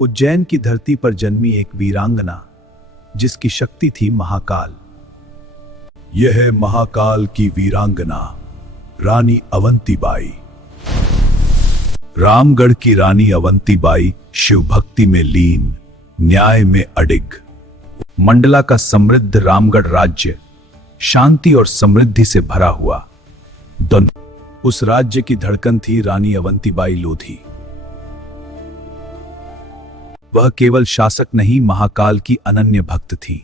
उज्जैन की धरती पर जन्मी एक वीरांगना जिसकी शक्ति थी महाकाल। यह है महाकाल की वीरांगना रानी अवंतीबाई। रामगढ़ की रानी अवंतीबाई शिव भक्ति में लीन, न्याय में अडिग। मंडला का समृद्ध रामगढ़ राज्य शांति और समृद्धि से भरा हुआ। उस राज्य की धड़कन थी रानी अवंतीबाई लोधी। वह केवल शासक नहीं, महाकाल की अनन्य भक्त थी।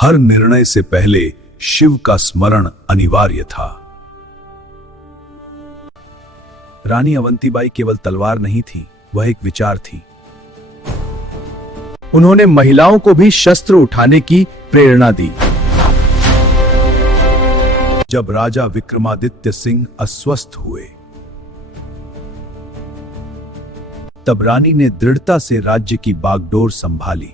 हर निर्णय से पहले शिव का स्मरण अनिवार्य था। रानी अवंतीबाई केवल तलवार नहीं थी, वह एक विचार थी। उन्होंने महिलाओं को भी शस्त्र उठाने की प्रेरणा दी। जब राजा विक्रमादित्य सिंह अस्वस्थ हुए, तब रानी ने दृढ़ता से राज्य की बागडोर संभाली।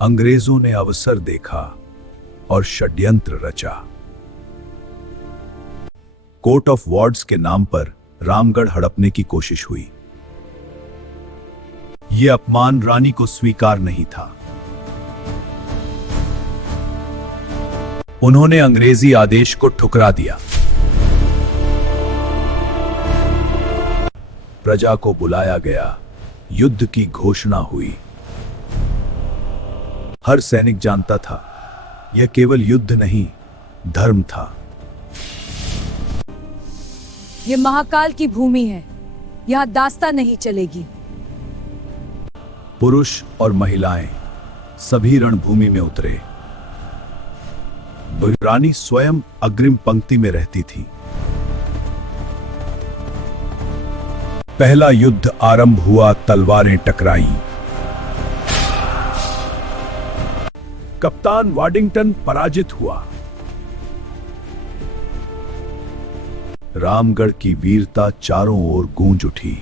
अंग्रेजों ने अवसर देखा और षड्यंत्र रचा। कोर्ट ऑफ वार्ड्स के नाम पर रामगढ़ हड़पने की कोशिश हुई। यह अपमान रानी को स्वीकार नहीं था। उन्होंने अंग्रेजी आदेश को ठुकरा दिया। प्रजा को बुलाया गया, युद्ध की घोषणा हुई। हर सैनिक जानता था यह केवल युद्ध नहीं, धर्म था। यह महाकाल की भूमि है, यहां दास्तां नहीं चलेगी। पुरुष और महिलाएं सभी रणभूमि में उतरे। रानी स्वयं अग्रिम पंक्ति में रहती थी। पहला युद्ध आरंभ हुआ, तलवारें टकराई। कप्तान वाडिंगटन पराजित हुआ। रामगढ़ की वीरता चारों ओर गूंज उठी।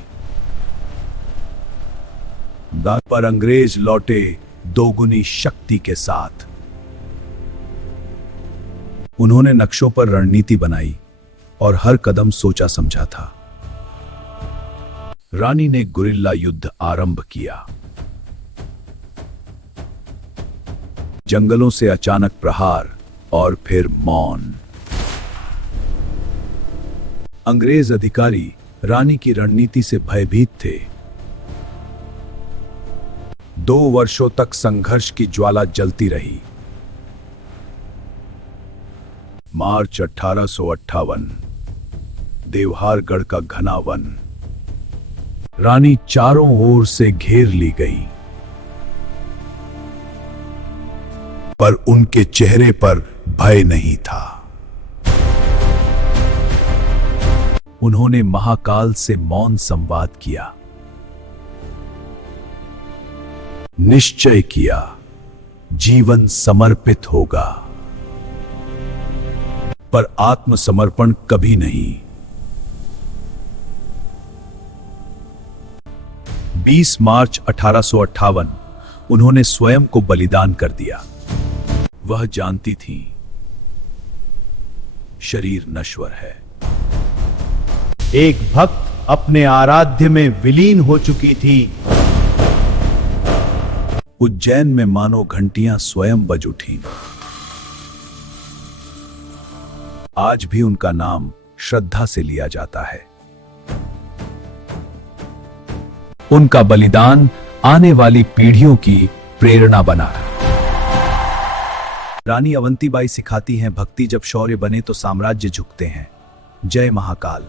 दाग पर अंग्रेज लौटे दोगुनी शक्ति के साथ। उन्होंने नक्शों पर रणनीति बनाई और हर कदम सोचा समझा था। रानी ने गुरिल्ला युद्ध आरंभ किया। जंगलों से अचानक प्रहार और फिर मौन। अंग्रेज अधिकारी रानी की रणनीति से भयभीत थे। 2 वर्षों तक संघर्ष की ज्वाला जलती रही। मार्च 1858, देवहारगढ़ का घना वन। रानी चारों ओर से घेर ली गई, पर उनके चेहरे पर भय नहीं था। उन्होंने महाकाल से मौन संवाद किया। निश्चय किया, जीवन समर्पित होगा, पर आत्मसमर्पण कभी नहीं। 20 मार्च 1858 उन्होंने स्वयं को बलिदान कर दिया। वह जानती थी शरीर नश्वर है। एक भक्त अपने आराध्य में विलीन हो चुकी थी। उज्जैन में मानो घंटियां स्वयं बज उठी। आज भी उनका नाम श्रद्धा से लिया जाता है। उनका बलिदान आने वाली पीढ़ियों की प्रेरणा बना। रानी अवंतीबाई सिखाती हैं, भक्ति जब शौर्य बने तो साम्राज्य झुकते हैं। जय महाकाल।